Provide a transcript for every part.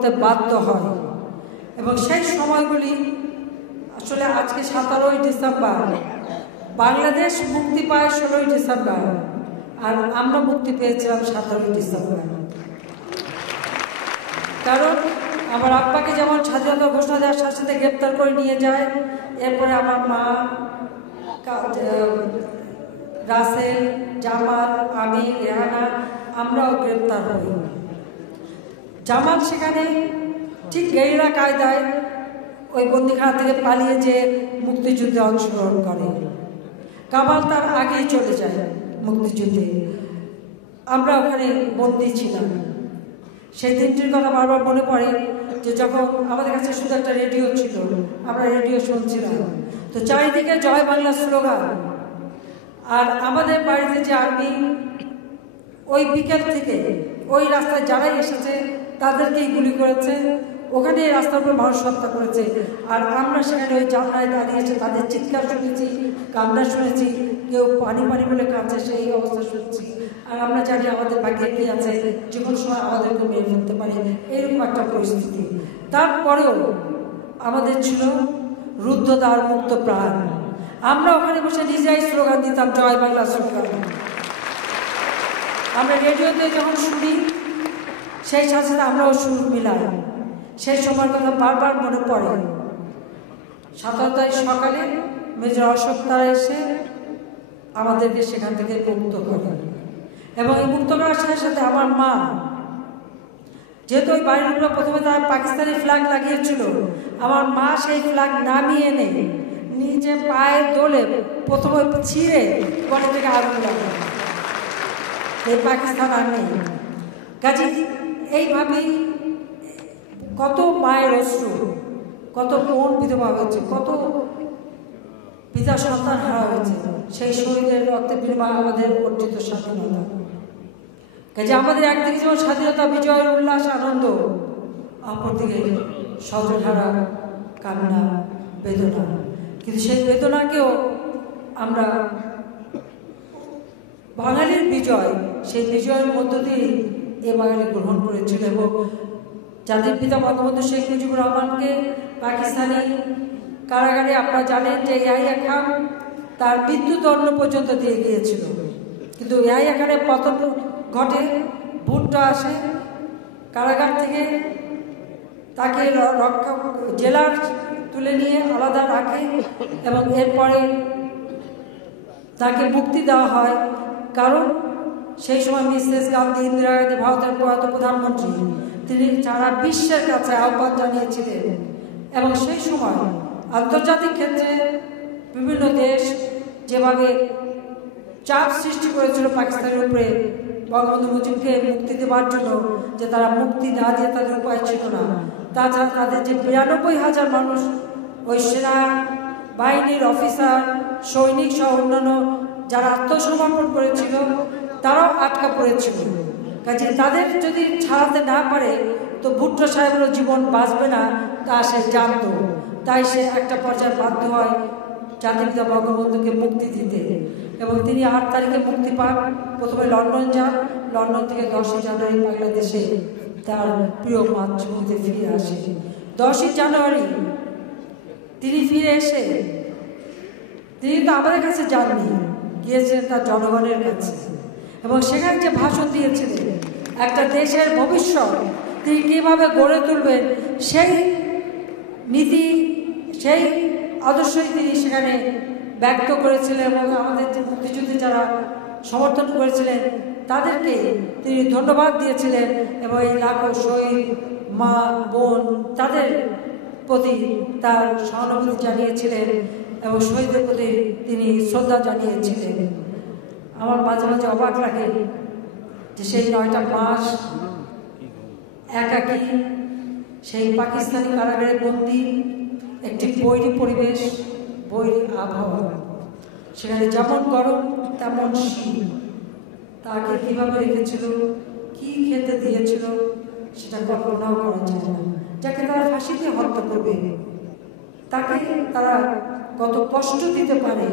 করতে বাধ্য হয়। এবং সেই সময়গুলি আসলে আজকে 17ই ডিসেম্বর, বাংলাদেশ মুক্তি পায় 16ই ডিসেম্বর, আর আমরা মুক্তি পেয়েছিলাম 17ই ডিসেম্বর। কারণ আমার আব্বাকে যেমন স্বাধীনতা ঘোষণা দেওয়ার সাথে সাথে গ্রেপ্তার করে নিয়ে যায়, এরপরে আমার মা, রাসেল, জামাল, আমি, রেহানা আমরাও গ্রেপ্তার হই। জামাল সেখানে ঠিক গেরিলা কায়দায় ওই বন্দিখানা থেকে পালিয়ে যে মুক্তিযুদ্ধে অংশগ্রহণ করে। কামাল তার আগেই চলে যায় মুক্তিযুদ্ধে। আমরা ওখানে বন্দী ছিলাম। সেই দিনটির কথা বারবার মনে পড়ে যে যখন আমাদের কাছে শুধু একটা রেডিও ছিল, আমরা রেডিও শুনছিলাম, তো চারিদিকে জয় বাংলা স্লোগান। আর আমাদের বাড়িতে যে আর্মি ওই বিকেল থেকে ওই রাস্তায় যারাই এসেছে তাদেরকেই গুলি করেছে, ওখানে রাস্তার উপর মানুষ হত্যা করেছে। আর আমরা সেখানে ওই জানলায় দাঁড়িয়েছে, তাদের চিৎকার শুনেছি, কান্না শুনেছি, কেউ পানি পানি বলে কাঁদছে, সেই অবস্থা শুনছি। আর আমরা জানি আমাদের ভাগ্যে কি আছে, যে কোনো সময় আমাদেরকে মেরে ফেলতে পারে, এইরকম একটা পরিস্থিতি। তারপরেও আমাদের ছিল রুদ্ধদ্বার মুক্ত প্রাণ। আমরা ওখানে বসে নিজেরাই স্লোগান দিতাম, জয় বাংলা স্লোগান। আমরা রেডিওতে যখন শুনি সেই সাথে সাথে আমরাও সুর মিলাই। সেই সময়ের কথা বারবার মনে পড়ে। 17 তারিখ সকালে মেজর অশোক তারা এসে আমাদেরকে সেখান থেকে মুক্ত করে। এবং এই মুক্ত করার সাথে সাথে আমার মা, যেহেতু ওই বাড়িগুলো প্রথমে তারা পাকিস্তানি ফ্ল্যাগ লাগিয়েছিল, আমার মা সেই ফ্ল্যাগ নামিয়ে এনে নিজে পায়ের দোলে প্রথমে ছিঁড়ে ঘরে থেকে আগুন লাগায়। এই পাকিস্তান আর নেই। কাজে এইভাবেই কত মায়ের অশ্রু, কত বোন বিধবা হয়েছে, কত পিতা সন্তান হারা হয়েছে, সেই শহীদের রক্তের বিনিময়ে আমাদের অর্জিত স্বাধীনতা। কাজে আমাদের একদিকে যেমন স্বাধীনতা বিজয়ের উল্লাস আনন্দ, অপরদিকে স্বজনহারা কান্না বেদনা। কিন্তু সেই বেদনাকেও আমরা বাঙালির বিজয়, সেই বিজয়ের মধ্য দিয়ে এ বাঙালি গ্রহণ করেছিল। এবং জাতির পিতা বঙ্গবন্ধু শেখ মুজিবুর রহমানকে পাকিস্তানি কারাগারে আপনারা জানেন যে ইয়াহিয়া খান তার মৃত্যুদণ্ড পর্যন্ত দিয়ে গিয়েছিল। কিন্তু ইয়াহিয়া খানের পতন ঘটে, ভুট্টো আসে কারাগার থেকে, তাকে রক্ষা জেলার তুলে নিয়ে আলাদা রাখে এবং এরপরে তাকে মুক্তি দেওয়া হয়। কারণ সেই সময় মিসেস গান্ধী, ইন্দিরা গান্ধী, ভারতের প্রয়াত প্রধানমন্ত্রী, তিনি সারা বিশ্বের কাছে আহ্বান জানিয়েছিলেন। এবং সেই সময় আন্তর্জাতিক ক্ষেত্রে বিভিন্ন দেশ যেভাবে চাপ সৃষ্টি করেছিল পাকিস্তানের উপরে বঙ্গবন্ধু মুজিবকে মুক্তি দেওয়ার জন্য, যে তারা মুক্তি না দিয়ে তাদের উপায় ছিল না। তাছাড়া তাদের যে 92,000 মানুষ ওই সেনা বাহিনীর অফিসার, সৈনিক সহ অন্যান্য যারা আত্মসমর্পণ করেছিল, তারাও আটকা পড়েছিল। কাজে তাদের যদি ছাড়াতে না পারে তো ভুট্টো সাহেবেরও জীবন বাঁচবে না, তা সে জানত। তাই সে একটা পর্যায়ে বাধ্য হয় জাতির পিতা বঙ্গবন্ধুকে মুক্তি দিতে। এবং তিনি 8 তারিখে মুক্তি পান। প্রথমে লন্ডন যান, লন্ডন থেকে 10ই জানুয়ারি বাংলাদেশে তার প্রিয় মাতৃভূমিতে ফিরে আসে। 10ই জানুয়ারি তিনি ফিরে এসে তিনি তো আমাদের কাছে যাননি, গিয়েছিলেন তার জনগণের কাছে। এবং সেখানে যে ভাষণ দিয়েছিলেন, একটা দেশের ভবিষ্যৎ তিনি কীভাবে গড়ে তুলবেন সেই নীতি, সেই আদর্শই তিনি সেখানে ব্যক্ত করেছিলেন। এবং আমাদের যে মুক্তিযুদ্ধে যারা সমর্থন করেছিলেন তাদেরকে তিনি ধন্যবাদ দিয়েছিলেন। এবং এই লাখো শহীদ মা বোন তাদের প্রতি তার সহানুভূতি জানিয়েছিলেন এবং শহীদদের প্রতি তিনি শ্রদ্ধা জানিয়েছিলেন। আমার মাঝে মাঝে অবাক লাগে যে সেই 9টা মাস একাকী সেই পাকিস্তানি কারাগারে বন্দী, একটি বৈরী পরিবেশ, বৈরী আবহাওয়া, সেখানে যেমন গরম তেমন শীত। তাকে কীভাবে রেখেছিল, কি খেতে দিয়েছিল, সেটা কল্পনাও করা যায় না। যাকে তারা ফাঁসি দিয়ে হত্যা করবে, তাকে তারা কত কষ্ট দিতে পারে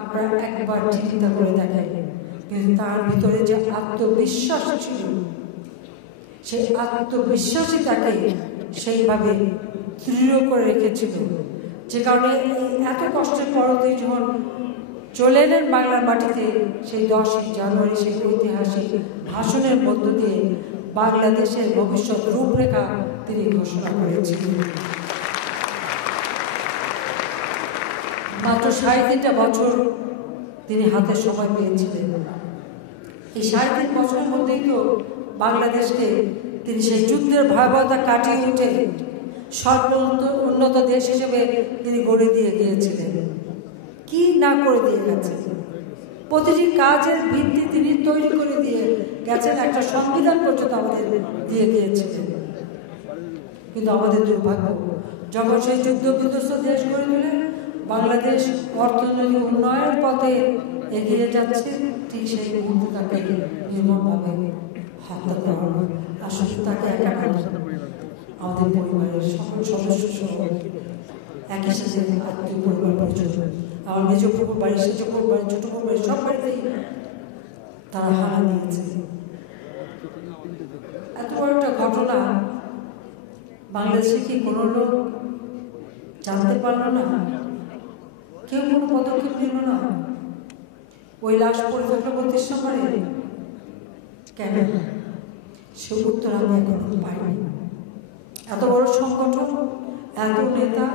আপনারা একবার চিন্তা করে দেখেন। কিন্তু তার ভিতরে যে আত্মবিশ্বাস ছিল, সেই আত্মবিশ্বাসী তাকে সেইভাবে দৃঢ় করে রেখেছিল, যে কারণে এত কষ্টের পরতে যখন চলে এলেন বাংলার মাটিতে, সেই 10ই জানুয়ারি সেই ঐতিহাসিক ভাষণের মধ্য দিয়ে বাংলাদেশের ভবিষ্যৎ রূপরেখা তিনি ঘোষণা করেছিলেন। মাত্র 3.5 বছর তিনি হাতে সময় পেয়েছিলেন। এই 3.5 বছরের মধ্যেই তো বাংলাদেশকে তিনি সেই যুদ্ধের ভয়াবহতা কাটিয়ে উঠে সর্বোন্নত দেশ হিসেবে তিনি গড়ে দিয়ে গিয়েছিলেন। কি না করে দিয়ে গেছেন, প্রতিটি কাজের ভিত্তি তিনি তৈরি করে দিয়ে গেছেন, একটা সংবিধান পর্যন্ত আমাদের দিয়ে গিয়েছিলেন। কিন্তু আমাদের দুর্ভাগ্য, যখন সেই যুদ্ধ বিধ্বস্ত দেশ গড়ে তুলে বাংলাদেশ অর্থনৈতিক উন্নয়নের পথে এগিয়ে যাচ্ছে, ঠিক সেই মুহূর্তে তাকে নির্মমভাবে হত্যা করা হলো। আসলে তাকে একা আমাদের পরিবারের সকল সদস্য সহ একই সাথে আত্মীয় পরিবার পরিচয়, আমার মেজ পুকুর বাড়ি, সেজ পুকুর বাড়ি, ছোট পুকুর বাড়ি, সব বাড়িতেই তারা হারা দিয়েছে। এত বড় একটা ঘটনা বাংলাদেশে কি কোনো লোক জানতে পারলো না? কেউ কোনো পদক্ষেপ নিল না? ওই লাশ পড়ে থাকলো 32 নম্বরে কেন? সে উত্তর আমি এখনো পাইনি। এত বড় সংগঠন, এত নেতা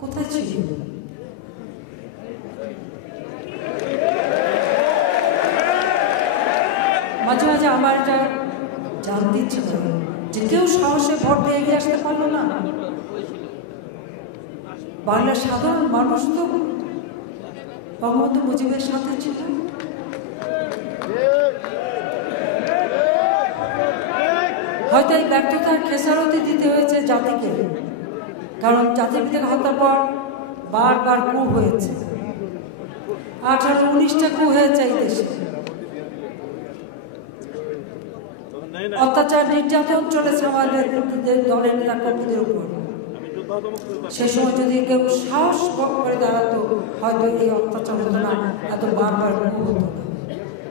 কোথায় ছিল? মাঝে মাঝে আমার এটা জানতে ইচ্ছে করে যে কেউ সাহসে ভোট দিয়ে এগিয়ে আসতে পারলো না। বাংলার সাধারণ মানুষ তো বঙ্গবন্ধু মুজিবের সাথে ছিল। হয়তো এই ব্যর্থতার খেসারতি দিতে হয়েছে জাতিকে, কারণ জাতির পিতাকে হত্যার পর বারবার কূ হয়েছে। 18-19টা কূ হয়েছে এই দেশে। অত্যাচার নির্যাতন চলেছে আমাদের দলের নেতা কর্মীদের উপর। সে সময় যদি কেউ সাহস করে দাঁড়াতো, হয়তো এই অত্যাচার হতো না, এত বারবার কূ হতো না।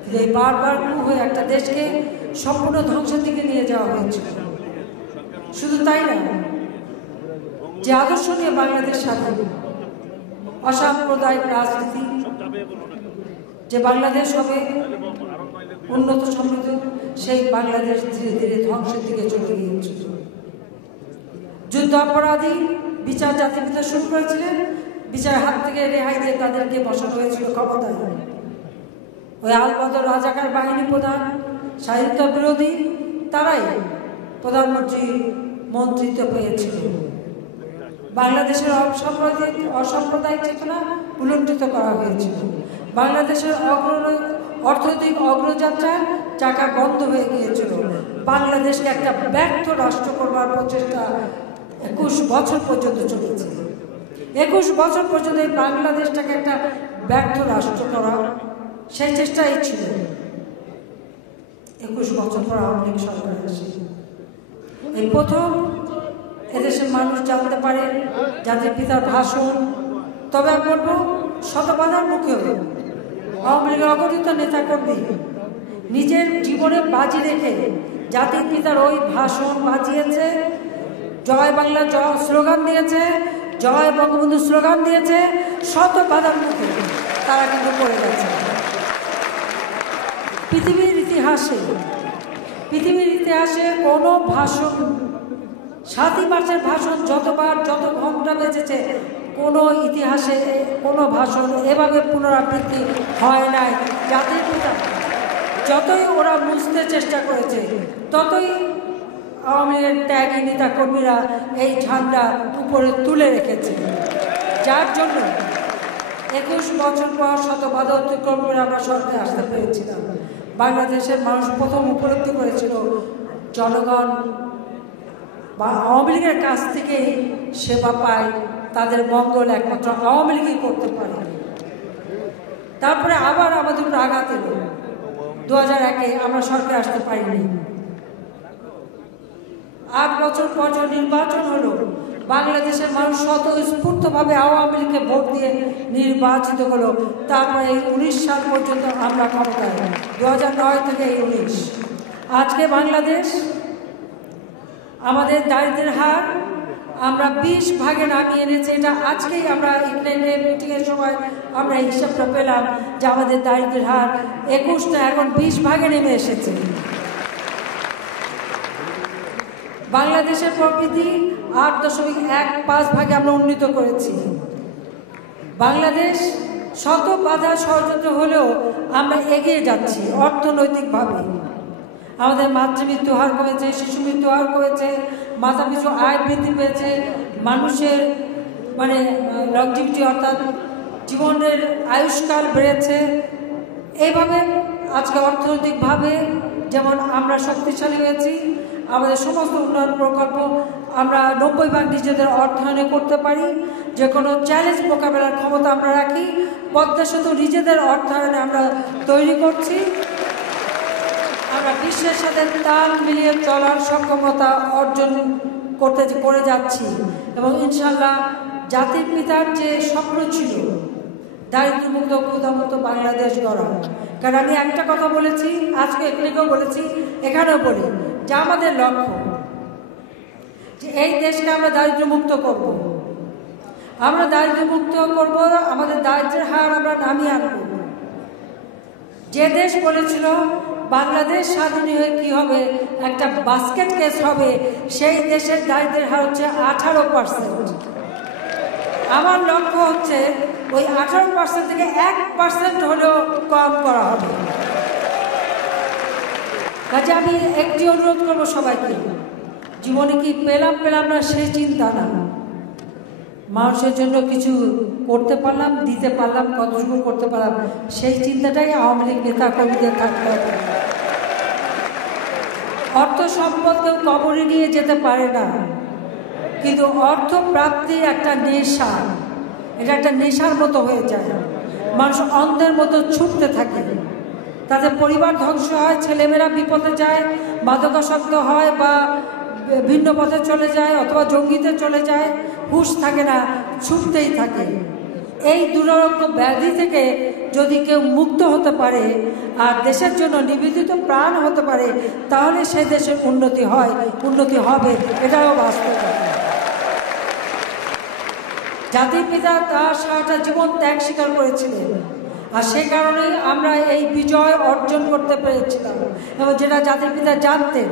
কিন্তু এই বারবার কূ হয়ে একটা দেশকে সম্পূর্ণ ধ্বংসের দিকে নিয়ে যাওয়া হয়েছিল। শুধু তাই না, যে আদর্শ নিয়ে বাংলাদেশ স্বাধীন, অসাম্প্রদায়িক রাজনীতি, যে বাংলাদেশ হবে উন্নত সমৃদ্ধ, সেই বাংলাদেশ ধীরে ধীরে ধ্বংসের দিকে চলে গিয়েছিল। যুদ্ধ অপরাধী বিচার জাতির পিতা শুরু করেছিলেন, বিচার হাত থেকে রেহাই দিয়ে তাদেরকে বসানো হয়েছিল ক্ষমতায়। ওই আলবদর রাজাকার বাহিনী প্রধান, স্বাধীনতা বিরোধী, তারাই প্রধানমন্ত্রী মন্ত্রিত্ব পেয়েছিল। বাংলাদেশের অসাম্প্রদায়িক চেতনা উলণ্ঠিত করা হয়েছিল। বাংলাদেশের অর্থনৈতিক অগ্রযাত্রার চাকা বন্ধ হয়ে গিয়েছিল। বাংলাদেশকে একটা ব্যর্থ রাষ্ট্র করবার প্রচেষ্টা 21 বছর পর্যন্ত চলেছে। 21 বছর পর্যন্ত এই বাংলাদেশটাকে একটা ব্যর্থ রাষ্ট্র করা, সেই চেষ্টাই ছিল। 21 বছর পর আওয়ামী লীগ সরকার আসে। এই প্রথম এদেশের মানুষ জানতে পারে জাতির পিতার ভাষণ। তবে আমি বলবো, শতবাধার মুখেও আওয়ামী লীগের অগণিত নেতাকর্মী নিজের জীবনে বাজি রেখে জাতির পিতার ওই ভাষণ বাজিয়েছে, জয় বাংলা জয় স্লোগান দিয়েছে, জয় বঙ্গবন্ধু স্লোগান দিয়েছে। শতবাধার মুখে তারা কিন্তু করে গেছে। পৃথিবীর ইতিহাসে কোনো ভাষণ, 7ই মার্চের ভাষণ যতবার যত ঘন্টা বেজেছে, কোনো ইতিহাসে কোনো ভাষণ এভাবে পুনরাবৃত্তি হয় নাই। জাতির পিতা যতই ওরা বুঝতে চেষ্টা করেছে, ততই আওয়ামী লীগের ত্যাগী নেতা কর্মীরা এই ঝান্ডা উপরে তুলে রেখেছে, যার জন্য 21 বছর পর শতবাধা অতিক্রম করে আমরা সরকারে আসতে পেরেছিলাম। বাংলাদেশের মানুষ প্রথম উপলব্ধি করেছিল জনগণ বা আওয়ামী লীগের কাছ থেকেই সেবা পায়, তাদের মঙ্গল একমাত্র আওয়ামী লীগই করতে পারে। তারপরে আবার আমাদের উপর আঘাত এলো। 2001-এ আমরা সরকারে আসতে পারিনি। 8 বছর পর নির্বাচন হলো, বাংলাদেশের মানুষ স্বতঃস্ফূর্তভাবে আওয়ামী লীগকে ভোট দিয়ে নির্বাচিত হলো। তারপরে এই 19 সাল পর্যন্ত আমরা ক্ষমতায়, 2009 থেকে এই 19 আজকে বাংলাদেশ আমাদের দারিদ্র্যের হার আমরা 20 ভাগে নামিয়ে এনেছি। এটা আজকেই আমরা ইংল্যান্ডের মিটিংয়ের সময় আমরা হিসাবটা পেলাম যে আমাদের দারিদ্র্যের হার 21 এখন 20 ভাগে নেমে এসেছে। বাংলাদেশের প্রবৃদ্ধি 8.15 ভাগে আমরা উন্নীত করেছি। বাংলাদেশ শত বাধা ষড়যন্ত্র হলেও আমরা এগিয়ে যাচ্ছি অর্থনৈতিকভাবে। আমাদের মাতৃমৃত্যু হার কমেছে, শিশু মৃত্যু হার কমেছে, মাথাপিছু আয় বৃদ্ধি পেয়েছে, মানুষের লংজিভিটি অর্থাৎ জীবনের আয়ুষ্কাল বেড়েছে। এইভাবে আজকে অর্থনৈতিকভাবে যেমন আমরা শক্তিশালী হয়েছি, আমাদের সমস্ত উন্নয়ন প্রকল্প আমরা 90 ভাগ নিজেদের অর্থায়নে করতে পারি। যে কোনো চ্যালেঞ্জ মোকাবেলার ক্ষমতা আমরা রাখি। পদ্মা সেতু নিজেদের অর্থায়নে আমরা তৈরি করছি। আমরা বিশ্বের সাথে তাল মিলিয়ে চলার সক্ষমতা অর্জন করে যাচ্ছি এবং ইনশাল্লাহ জাতির পিতার যে স্বপ্ন ছিল দারিদ্র্যমুক্ত ক্ষুধামুক্ত বাংলাদেশ গড়া। কারণ আমি একটা কথা বলেছি, আজকে এখানেও বলেছি, এখানেও বলি যে আমাদের লক্ষ্য যে এই দেশকে আমরা দারিদ্র্যমুক্ত করব। আমরা দারিদ্র্যমুক্ত করব, আমাদের দারিদ্র্যের হার আমরা নামিয়ে আনব। যে দেশ বলেছিল বাংলাদেশ স্বাধীন হয়ে কি হবে, একটা বাস্কেট কেস হবে, সেই দেশের দারিদ্র্যের হার হচ্ছে 18%। আমার লক্ষ্য হচ্ছে ওই 18% থেকে 1% হলেও কম করা হবে। কাজে আমি একটি অনুরোধ করবো সবাইকে, জীবনে কি পেলাম না সেই চিন্তা না, মানুষের জন্য কিছু করতে পারলাম, দিতে পারলাম, কতটুকু করতে পারলাম, সেই চিন্তাটাই আওয়ামী লীগ নেতা কর্মীদের থাকতে হবে। অর্থ সম্পদ কেউ কবরে নিয়ে যেতে পারে না, কিন্তু অর্থ প্রাপ্তি একটা নেশা, এটা একটা নেশার মতো হয়ে যায়। মানুষ অন্ধের মতো ছুটতে থাকে, তাদের পরিবার ধ্বংস হয়, ছেলেমেয়েরা বিপদে যায়, মাদকাসক্ত হয় বা ভিন্ন পথে চলে যায় অথবা জঙ্গিতে চলে যায়, হুঁশ থাকে না, ছুটতেই থাকে। এই দুরারোগ্য ব্যাধি থেকে যদি কেউ মুক্ত হতে পারে আর দেশের জন্য নিবেদিত প্রাণ হতে পারে, তাহলে সে দেশের উন্নতি হয়, উন্নতি হবে, এটাও বাস্তব। জাতির পিতা তার সারাটা জীবন ত্যাগ স্বীকার করেছিলেন, আর সে কারণেই আমরা এই বিজয় অর্জন করতে পেরেছিলাম। এবং যেটা জাতির পিতা জানতেন,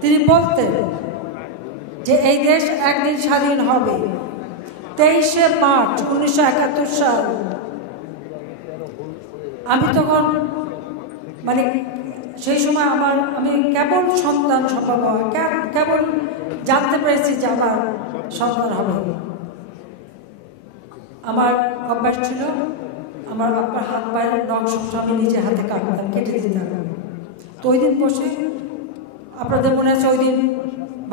তিনি বলতেন যে এই দেশ একদিন স্বাধীন হবে। 23শে মার্চ 1971 সাল, আমি তখন সেই সময় আমি কেবল সন্তান সম্ভব হয়, কেবল জানতে পেরেছি যে আমার সন্তান হবে। আমার অভ্যাস ছিল আমার বাবার হাত পায়ের নখ সবসময় আমি নিজে হাতে কাটতাম, কেটে দিতাম। তো ওই দিন বসে, আপনাদের মনে আছে ওই দিন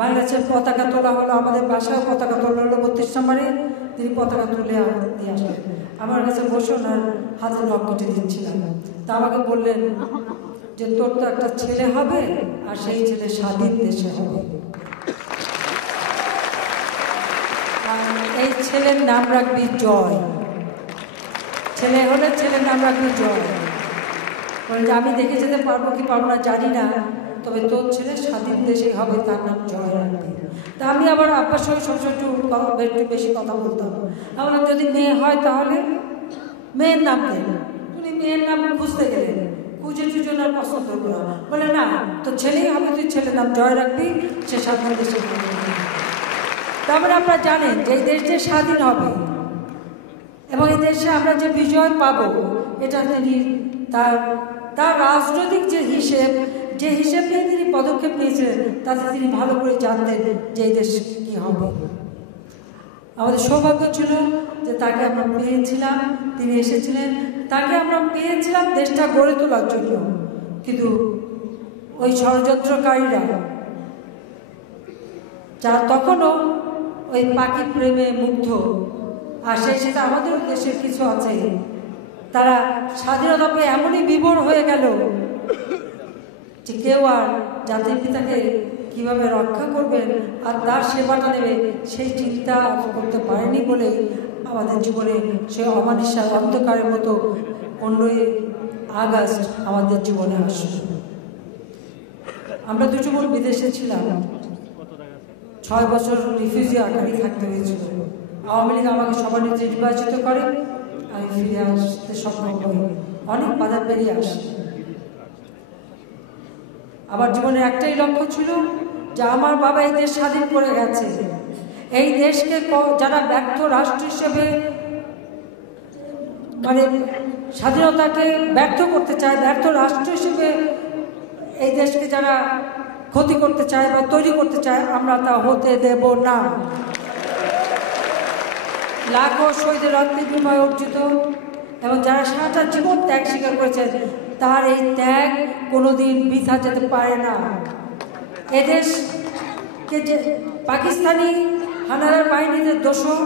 বাংলাদেশের পতাকা তোলা হলো, আমাদের বাসায় পতাকা তোলা হলো 32 নম্বরে, তিনি পতাকা তুলে দিয়ে আসলেন। আমার কাছে বসে ওনার হাতে নখ কেটে দিচ্ছিলাম। তা আমাকে বললেন যে তোর তো একটা ছেলে হবে, আর সেই ছেলে স্বাধীন দেশে হবে, এই ছেলের নাম রাখবি জয়। ছেলে হলে ছেলের নাম রাখবি জয়। বলে আমি দেখে যেতে পারবো কি পারবো না জানি না, তবে তোর ছেলে স্বাধীন দেশে হবে, তার নাম জয় রাখবি। তা আমি আবার আব্বার সঙ্গে সবসময় একটু বেশি কথা বলতাম। আমরা যদি মেয়ে হয় তাহলে মেয়ের নাম দেন। উনি মেয়ের নাম খুঁজতে গেলেন, খুঁজে আর পছন্দ করলো, বলে না তোর ছেলেই হবে, তুই ছেলের নাম জয় রাখবি, সে স্বাধীন দেশে। তারপরে আপনারা জানেন যে এই দেশ যে স্বাধীন হবে এবং এই দেশে আমরা যে বিজয় পাবো, এটা তিনি তার রাজনৈতিক যে হিসেব নিয়ে তিনি পদক্ষেপ নিয়েছিলেন, তাতে তিনি ভালো করে জানতেন যে এই দেশ কি হবে। আমাদের সৌভাগ্য ছিল যে তাকে আমরা পেয়েছিলাম, তিনি এসেছিলেন, তাকে আমরা পেয়েছিলাম দেশটা গড়ে তোলার জন্য। কিন্তু ওই ষড়যন্ত্রকারীরা যারা তখনও ওই পাখি প্রেমে মুগ্ধ, আর সেই সাথে আমাদের দেশের কিছু আছে, তারা স্বাধীনতা পেয়ে এমনই বিভোর হয়ে গেল যে কেউ আর জাতির পিতাকে কিভাবে রক্ষা করবেন আর তার সেবাটা নেবে সেই চিন্তা করতে পারেনি বলেই আমাদের জীবনে সে অমানিসার অন্ধকারের মতো 15ই আগস্ট আমাদের জীবনে আসে। আমরা দুটো বোন বিদেশে ছিলাম, 6 বছর রিফিউজি আকারে থাকতে হয়েছিল। আওয়ামী লীগ আমাকে সবার নিচে নির্বাচিত করে, আমি ফিরে আসতে সক্ষম হই, অনেক বাধা পেরিয়ে আসি। আমার জীবনের একটাই লক্ষ্য ছিল যে আমার বাবা এই দেশ স্বাধীন করে গেছে, এই দেশকে যারা ব্যর্থ রাষ্ট্র হিসেবে মানে স্বাধীনতাকে ব্যর্থ করতে চায়, ব্যর্থ রাষ্ট্র হিসেবে এই দেশকে যারা ক্ষতি করতে চায় বা তৈরি করতে চায়, আমরা তা হতে দেব না। লাখো শহীদের রক্তের বিনিময়ে অর্জিত এবং যারা সারাটা জীবন ত্যাগ স্বীকার করেছে, তার এই ত্যাগ কোনোদিন বৃথা যেতে পারে না। এদেশকে যে পাকিস্তানি হানাদার বাহিনীদের দোষর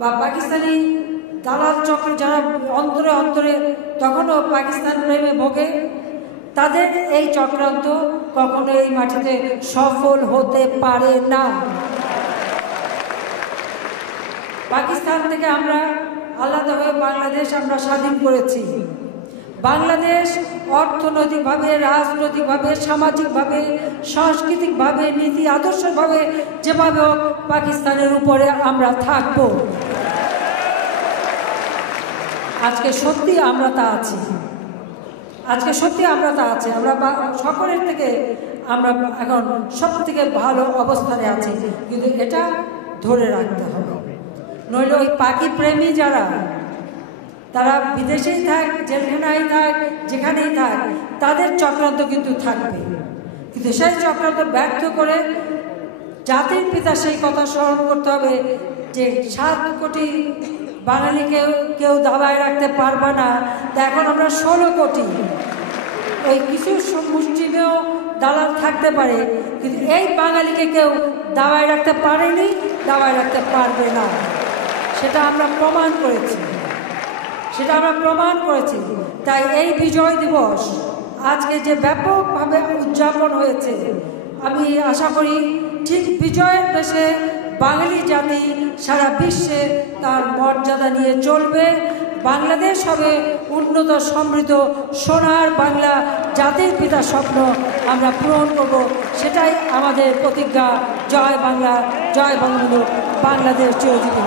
বা পাকিস্তানি দালাল চক্র যারা অন্তরে অন্তরে তখনও পাকিস্তান প্রেমে ভোগে, তাদের এই চক্রান্ত কখনো এই মাটিতে সফল হতে পারে না। পাকিস্তান থেকে আমরা আলাদা হয়ে বাংলাদেশ আমরা স্বাধীন করেছি। বাংলাদেশ অর্থনৈতিকভাবে, রাজনৈতিকভাবে, সামাজিকভাবে, সাংস্কৃতিকভাবে, নীতি আদর্শভাবে যেভাবে হোক পাকিস্তানের উপরে আমরা থাকব। আজকে সত্যি আমরা তা আছি, আজকে সত্যি আমরা তা আছি। আমরা সকলের থেকে আমরা এখন সব থেকে ভালো অবস্থানে আছি, কিন্তু এটা ধরে রাখতে হবে। নইলে ওই পাখি প্রেমী যারা, তারা বিদেশেই থাক, জেলখানায় থাক, যেখানেই থাক, তাদের চক্রান্ত কিন্তু থাকবে। কিন্তু সেই চক্রান্ত ব্যর্থ করে জাতির পিতা সেই কথা স্মরণ করতে হবে যে 7 কোটি বাঙালিকে কেউ দাবায় রাখতে পারবে না, তা এখন আমরা 16 কোটি। ওই কিছু মুষ্টিমেয় দালাল থাকতে পারে, কিন্তু এই বাঙালিকে কেউ দাবায় রাখতে পারেনি, দাবায় রাখতে পারবে না। সেটা আমরা প্রমাণ করেছি, সেটা আমরা প্রমাণ করেছি। তাই এই বিজয় দিবস আজকে যে ব্যাপকভাবে উদযাপন হয়েছে, আমি আশা করি ঠিক বিজয়ের দেশে বাঙালি জাতি সারা বিশ্বে তার মর্যাদা নিয়ে চলবে। বাংলাদেশ হবে উন্নত, সমৃদ্ধ, সোনার বাংলা। জাতির পিতা স্বপ্ন আমরা পূরণ করব, সেটাই আমাদের প্রতিজ্ঞা। জয় বাংলা, জয় বঙ্গবন্ধু, বাংলাদেশ চিরজীবী।